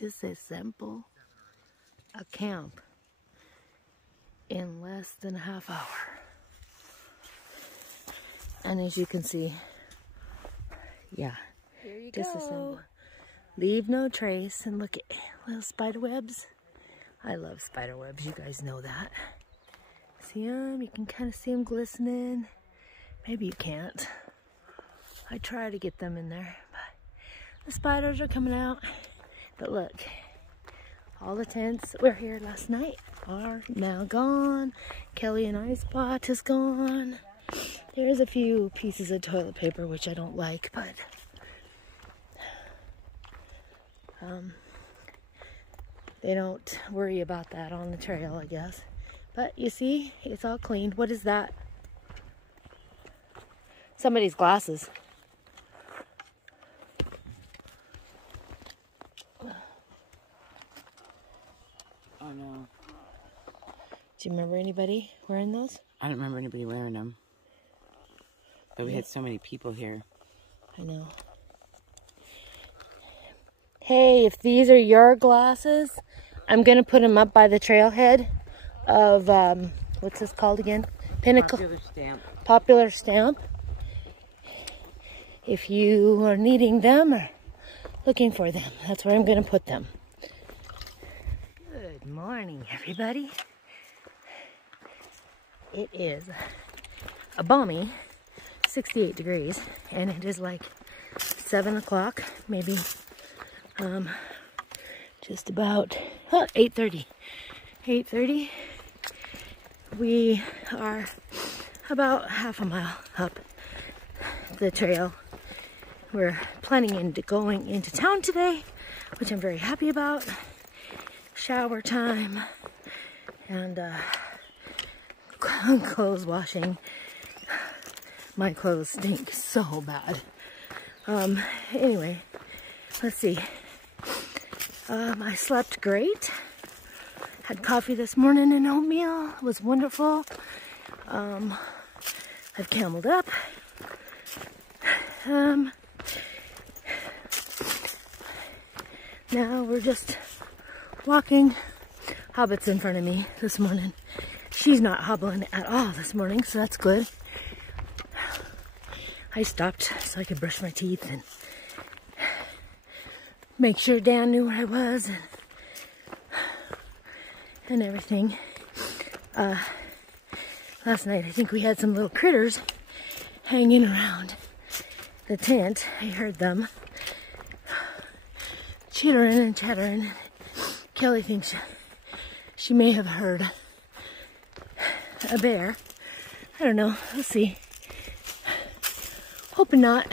disassemble a camp in less than a half hour. And as you can see, yeah, here you disassemble. go. Leave no trace. And look at little spider webs. I love spider webs, you guys know that. See them? You can kind of see them glistening. Maybe you can't. I try to get them in there, but the spiders are coming out. But look, all the tents that were here last night are now gone. Kelly and I's spot is gone. There's a few pieces of toilet paper, which I don't like, but they don't worry about that on the trail, I guess. But you see, it's all clean. What is that? Somebody's glasses. Oh no. Do you remember anybody wearing those? I don't remember anybody wearing them. But we had so many people here. I know. Hey, if these are your glasses, I'm gonna put them up by the trailhead of what's this called again? Pinnacle. Popular Stamp. Popular Stamp. If you are needing them or looking for them, that's where I'm gonna put them. Good morning, everybody. It is a balmy 68 degrees, and it is like 7 o'clock, maybe just about 8:30. 8:30. We are about half a mile up the trail. We're planning into going into town today, which I'm very happy about. Shower time and clothes washing. My clothes stink so bad. Anyway, let's see. I slept great. Had coffee this morning and oatmeal. It was wonderful. I've cameled up. Now we're just walking. Hobbit's in front of me this morning. She's not hobbling at all this morning, so that's good. I stopped so I could brush my teeth and make sure Dan knew where I was and everything. Last night I think we had some little critters hanging around the tent. I heard them chittering and chattering. Kelly thinks she may have heard a bear. I don't know. We'll see. Hoping not.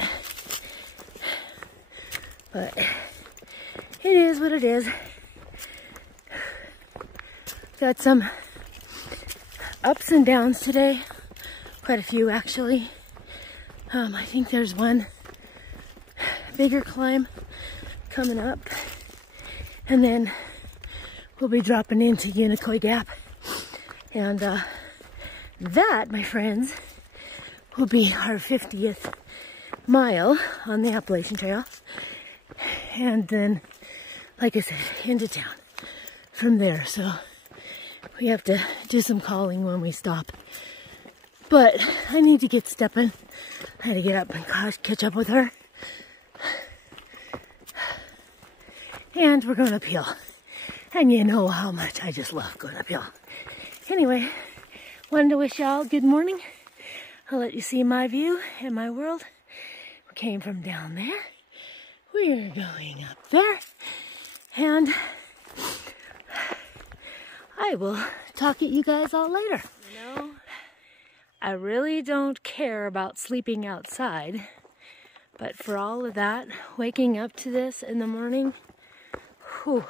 But it is what it is. Got some ups and downs today. Quite a few, actually. I think there's one bigger climb coming up. And then we'll be dropping into Unicoi Gap. And that, my friends, will be our 50th mile on the Appalachian Trail. And then, like I said, into town from there. So we have to do some calling when we stop. But I need to get stepping. I had to get up and catch up with her. And we're going uphill. And you know how much I just love going uphill. Anyway, wanted to wish y'all good morning. I'll let you see my view and my world. We came from down there. We're going up there. And I will talk at you guys all later. You know, I really don't care about sleeping outside. But for all of that, waking up to this in the morning, whew,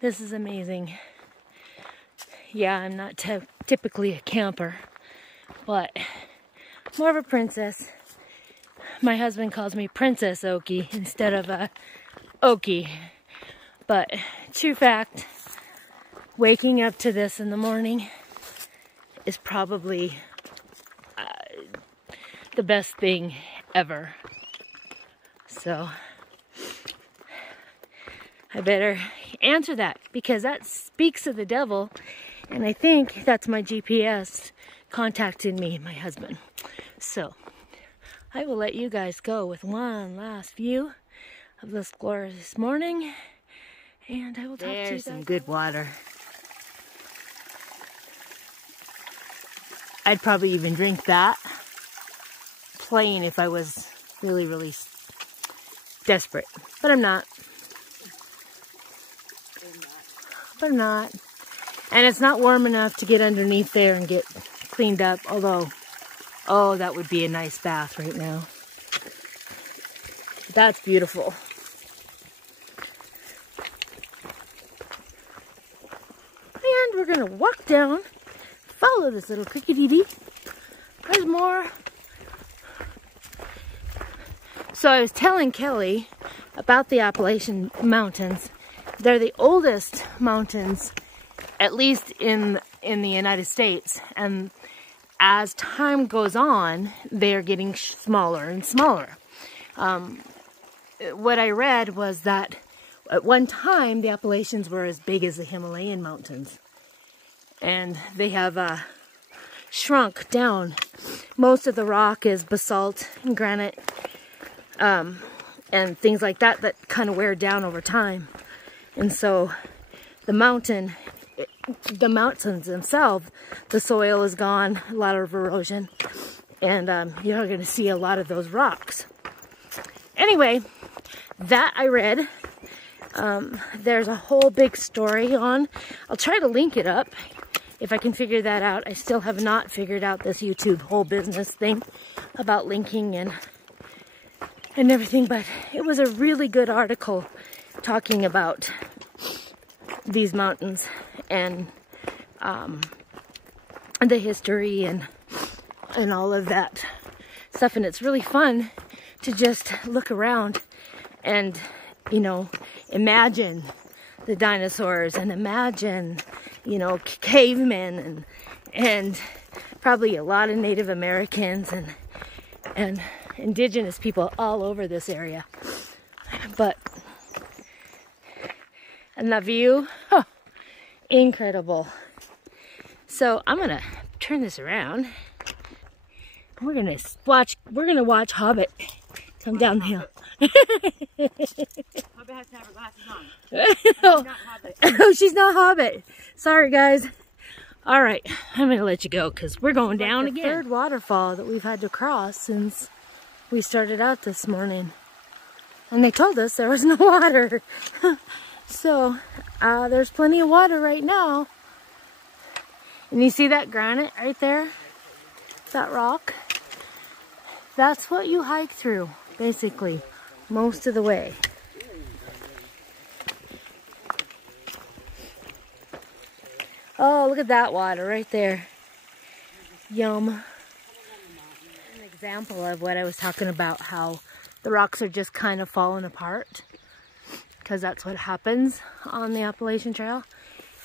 this is amazing. Yeah, I'm not typically a camper, but more of a princess. My husband calls me Princess Okie instead of Okie. But true fact, waking up to this in the morning is probably the best thing ever. So I better answer that because that speaks of the devil. And I think that's my GPS contacting me, my husband. So I will let you guys go with one last view of this glorious morning. And I will talk to you guys. There's some good water. I'd probably even drink that plain if I was really, really desperate. But I'm not. But I'm not. And it's not warm enough to get underneath there and get cleaned up. Although, oh, that would be a nice bath right now. That's beautiful. And we're gonna walk down, follow this little cricket-dee. There's more. So I was telling Kelly about the Appalachian Mountains. They're the oldest mountains, at least in the United States. And as time goes on, they're getting smaller and smaller. What I read was that at one time, the Appalachians were as big as the Himalayan mountains. And they have shrunk down. Most of the rock is basalt and granite and things like that that kind of wear down over time. And so the mountains themselves, the soil is gone, a lot of erosion, and you're going to see a lot of those rocks. Anyway, that I read. There's a whole big story on. I'll try to link it up if I can figure that out. I still have not figured out this YouTube whole business thing about linking and everything, but it was a really good article talking about these mountains and the history and all of that stuff. And it's really fun to just look around and, you know, imagine the dinosaurs and imagine, you know, cavemen and probably a lot of Native Americans and indigenous people all over this area. But, and the view, oh, incredible. So I'm gonna turn this around. We're gonna watch Hobbit come down the hill. Hobbit has to have her glasses on. Oh, oh, she's not Hobbit. Sorry, guys. All right, I'm gonna let you go because we're going down again. Third waterfall that we've had to cross since we started out this morning, and they told us there was no water. So there's plenty of water right now. And you see that granite right there? That rock? That's what you hike through, basically, most of the way. Oh, look at that water right there. Yum. An example of what I was talking about, how the rocks are just kind of falling apart. Because that's what happens on the Appalachian Trail.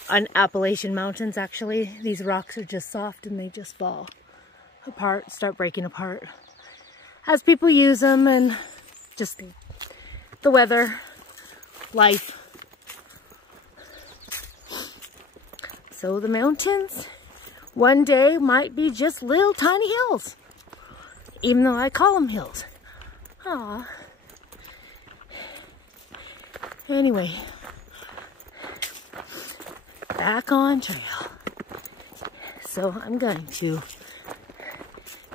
On Appalachian Mountains, actually. These rocks are just soft and they just fall apart, start breaking apart. As people use them and just the weather, life. So the mountains one day might be just little tiny hills. Even though I call them hills. Aww. Anyway, back on trail. So I'm going to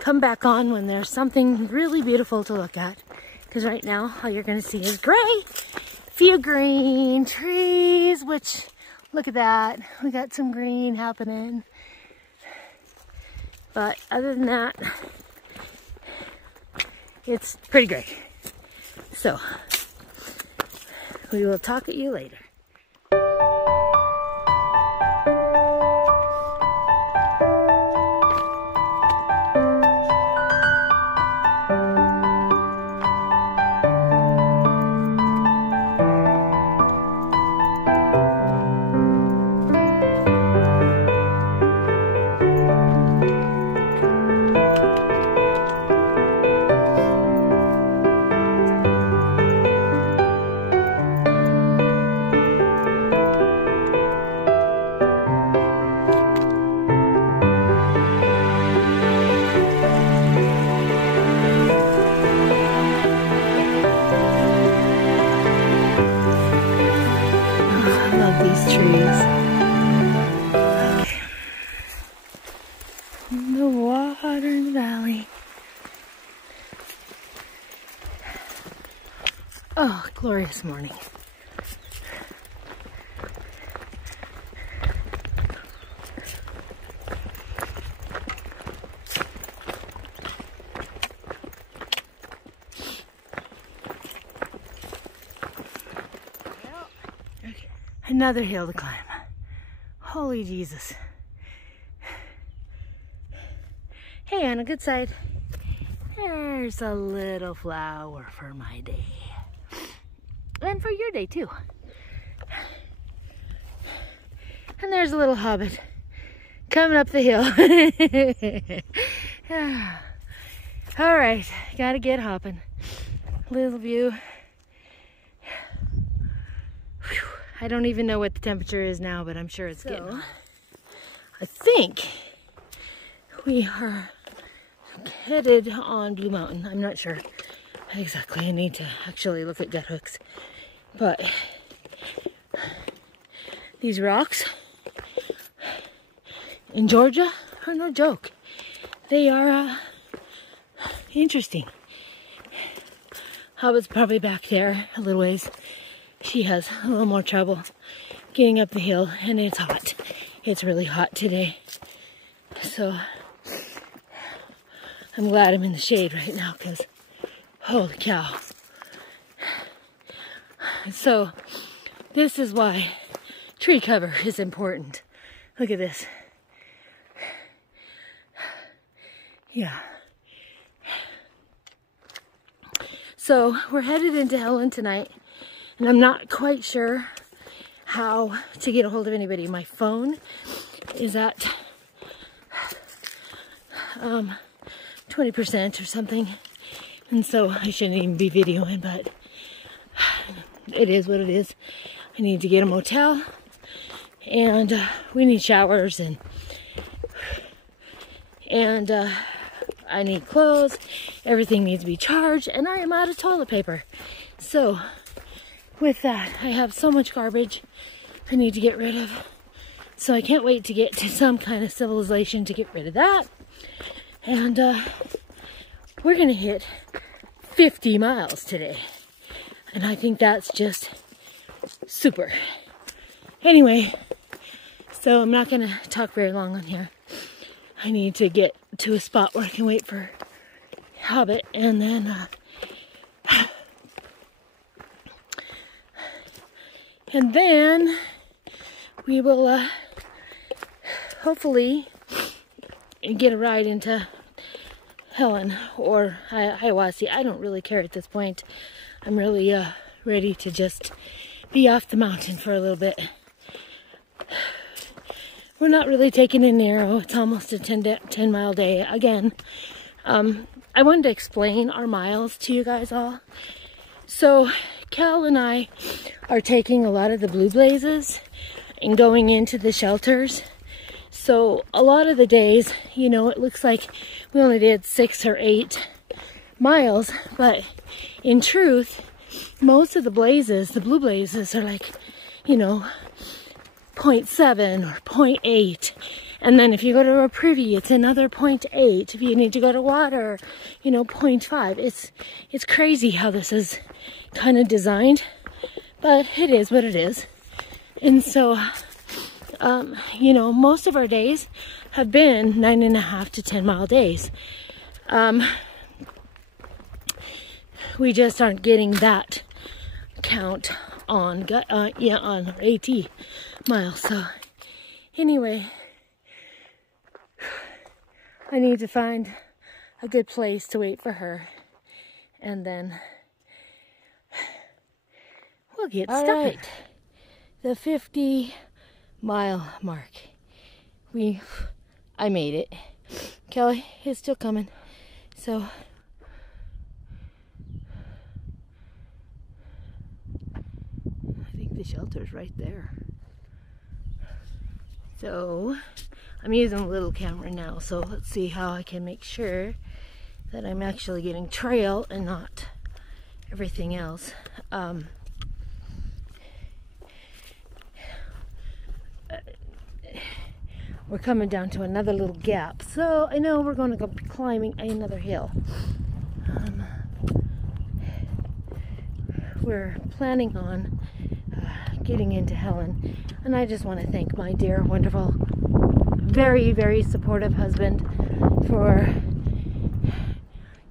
come back on when there's something really beautiful to look at. Because right now, all you're going to see is gray. Few green trees, which, look at that. We got some green happening. But other than that, it's pretty gray. So we will talk at you later. glorious morning. Another hill to climb. Holy Jesus. Hey, on a good side, there's a little flower for my day. And for your day too. And there's a little hobbit coming up the hill. All right, gotta get hopping. Little view. Whew. I don't even know what the temperature is now, but I'm sure it's getting hot. I think we are headed on Blue Mountain. I'm not sure exactly. I need to actually look at gut hooks. But these rocks in Georgia are no joke. They are interesting. Hobbit's probably back there a little ways. She has a little more trouble getting up the hill, and it's hot. It's really hot today. So I'm glad I'm in the shade right now because holy cow. So this is why tree cover is important. Look at this. Yeah. So we're headed into Helen tonight, and I'm not quite sure how to get a hold of anybody. My phone is at 20% or something, and so I shouldn't even be videoing, but it is what it is. I need to get a motel, and we need showers, and I need clothes. Everything needs to be charged, and I am out of toilet paper. So with that, I have so much garbage I need to get rid of. So I can't wait to get to some kind of civilization to get rid of that. And we're gonna hit 50 miles today. And I think that's just super. Anyway, so I'm not gonna talk very long on here. I need to get to a spot where I can wait for Hobbit, and then we will hopefully get a ride into Helen or Hiawassee. I don't really care at this point. I'm really ready to just be off the mountain for a little bit. We're not really taking it narrow. It's almost a 10-mile day again. I wanted to explain our miles to you guys all. So Cal and I are taking a lot of the Blue Blazes and going into the shelters. So a lot of the days, you know, it looks like we only did 6 or 8 miles, but in truth, most of the blazes, the Blue Blazes, are like, you know, 0.7 or 0.8. And then if you go to a privy, it's another 0.8. If you need to go to water, you know, 0.5. It's crazy how this is kind of designed, but it is what it is. And so, you know, most of our days have been 9.5 to 10-mile days. We just aren't getting that count on on our AT miles. So anyway, I need to find a good place to wait for her, and then we'll get started. Right. The 50-mile mark. I made it. Kelly is still coming. So I think the shelter's right there. So I'm using a little camera now, so let's see how I can make sure that I'm actually getting trail and not everything else. We're coming down to another little gap, so I know we're going to go climbing another hill. we're planning on getting into Helen. And I just want to thank my dear, wonderful, very, very supportive husband for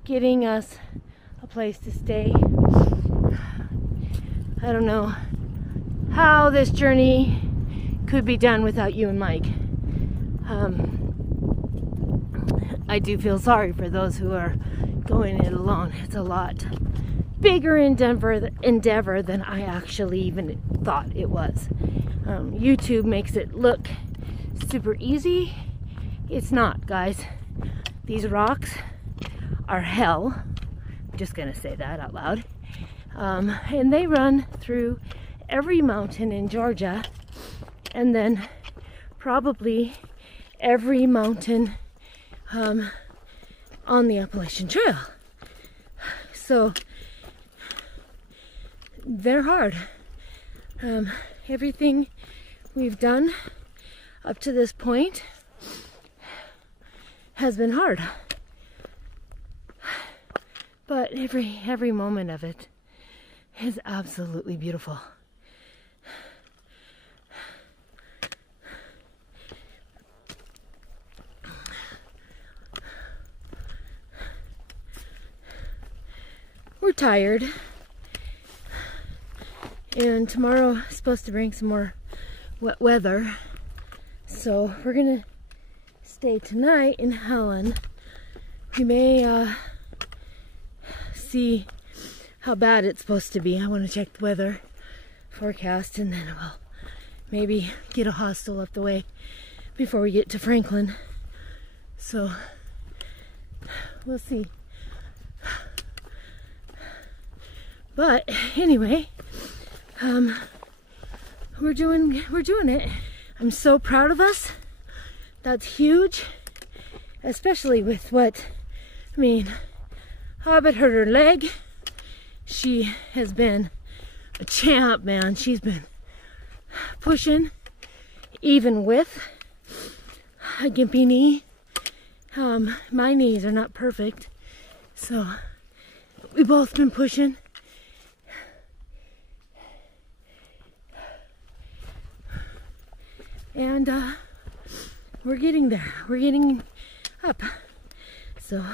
getting us a place to stay. I don't know how this journey could be done without you and Mike. I do feel sorry for those who are going it alone. It's a lot bigger endeavor than I actually even thought it was. YouTube makes it look super easy. It's not, guys. These rocks are hell. I'm just gonna say that out loud. And they run through every mountain in Georgia, and then probably every mountain on the Appalachian Trail. So they're hard. Everything we've done up to this point has been hard, but every moment of it is absolutely beautiful. We're tired, and tomorrow is supposed to bring some more wet weather, so we're gonna stay tonight in Helen. We may see how bad it's supposed to be. I want to check the weather forecast, and then we'll maybe get a hostel up the way before we get to Franklin. So we'll see. But anyway, we're doing it. I'm so proud of us. That's huge, especially with what, I mean, Hobbit hurt her leg. She has been a champ, man. She's been pushing, even with a gimpy knee. My knees are not perfect, so we've both been pushing. And we're getting there. We're getting up. So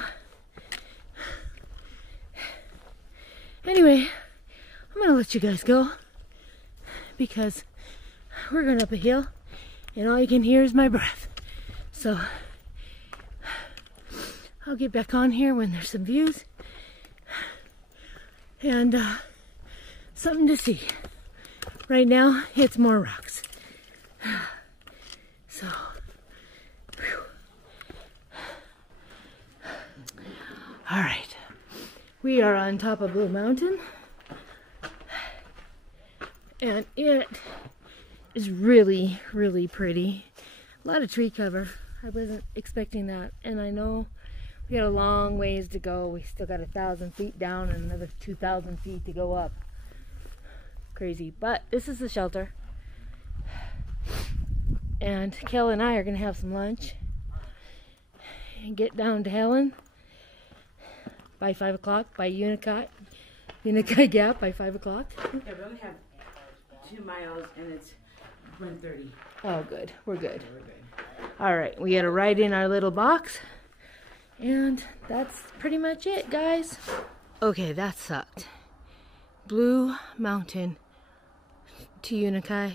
anyway, I'm gonna let you guys go because we're going up a hill and all you can hear is my breath. So I'll get back on here when there's some views and something to see. Right now it's more rocks. So, whew. All right, we are on top of Blue Mountain, and it is really, really pretty. A lot of tree cover. I wasn't expecting that, and I know we got a long ways to go. We still got 1,000 feet down and another 2,000 feet to go up. Crazy, but this is the shelter. And Kel and I are going to have some lunch and get down to Helen by 5 o'clock, by Unicoi Gap by 5 o'clock. Yeah, we only have 2 miles and it's 1:30. Oh, good. We're good. We're good. All right, we got to ride in our little box. And that's pretty much it, guys. Okay, that sucked. Blue Mountain to Unicoi.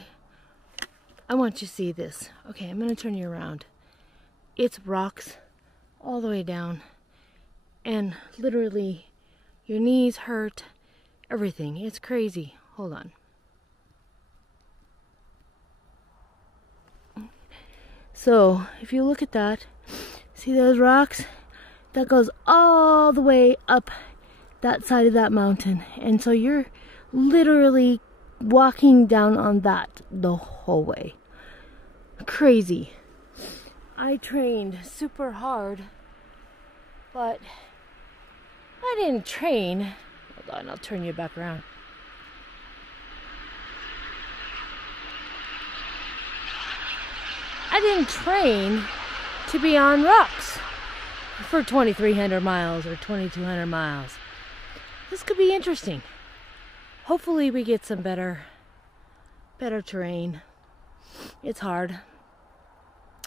I want you to see this. Okay, I'm going to turn you around. It's rocks all the way down. And literally, your knees hurt. Everything. It's crazy. Hold on. So, if you look at that, see those rocks? That goes all the way up that side of that mountain. And so you're literally walking down on that the whole way. Crazy. I trained super hard, but I didn't train. Hold on, I'll turn you back around. I didn't train to be on rocks for 2,300 miles or 2,200 miles. This could be interesting. hopefully we get some better terrain. It's hard.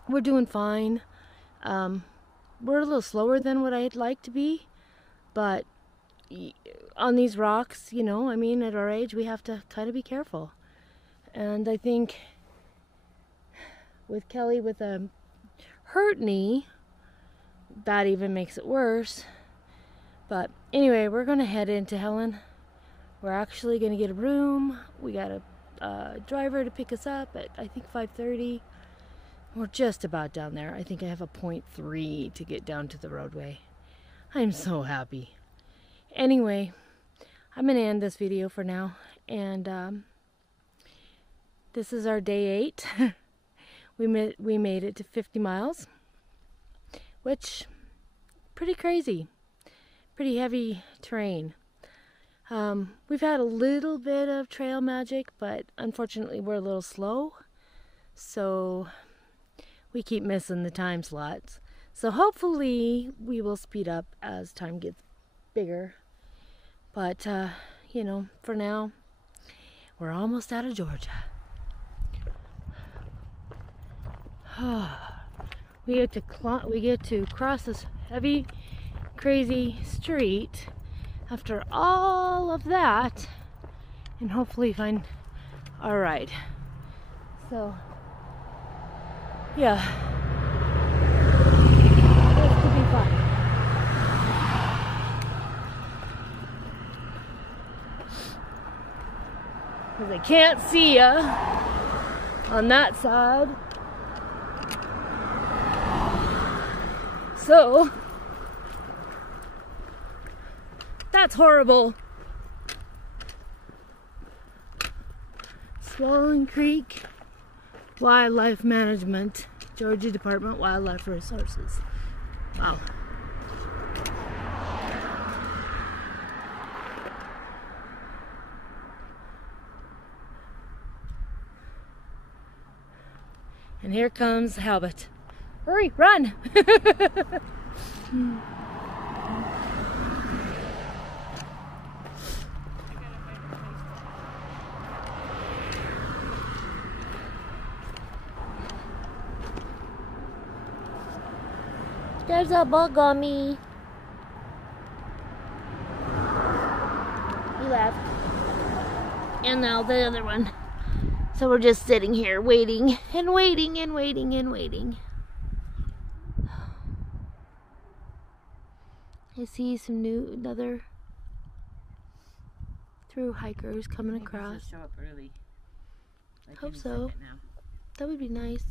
We're doing fine. We're a little slower than what I'd like to be, but on these rocks, you know, I mean, at our age, we have to kind of be careful. And I think with Kelly with a hurt knee, that even makes it worse. But anyway, we're going to head into Helen. We're actually going to get a room. We got a driver to pick us up at, I think, 5:30. We're just about down there. I think I have a 0.3 to get down to the roadway. I'm so happy. Anyway, I'm going to end this video for now. And this is our day 8. we made it to 50 miles, which pretty crazy. Pretty heavy terrain. We've had a little bit of trail magic, but unfortunately we're a little slow, so we keep missing the time slots. So hopefully we will speed up as time gets bigger. But you know, for now, we're almost out of Georgia. We get to cross this heavy, crazy street after all of that, and hopefully find our ride. So yeah, this could be fun. Because I can't see ya on that side. So that's horrible. Swollen Creek Wildlife Management, Georgia Department Wildlife Resources. Wow. And here comes Halbert. Hurry, run! There's a bug on me. He left. And now the other one. So we're just sitting here waiting and waiting and waiting and waiting. I see some another through hikers coming across. Show up early. Like Hope so. That would be nice,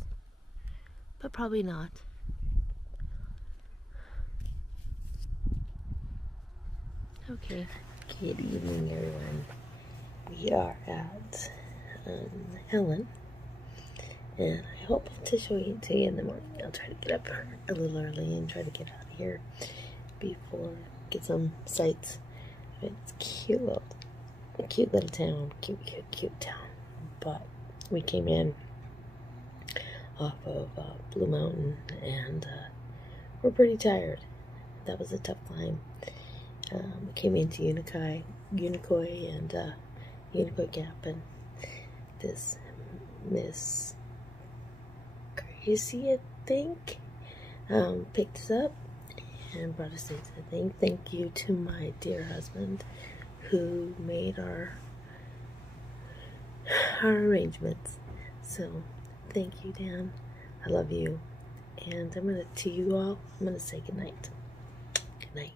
but probably not. Okay. Good evening, everyone. We are at Helen, and I hope to show you to you in the morning. I'll try to get up a little early and try to get out of here before get some sights. It's cute little town, cute town. But we came in off of Blue Mountain, and we're pretty tired. That was a tough climb. We came into Unicoi and Unicoi Gap, and this Miss Gracie, I think, picked us up and brought us into the thing. Thank you to my dear husband who made our arrangements. So thank you, Dan. I love you. And to you all, I'm gonna say good night. Good night.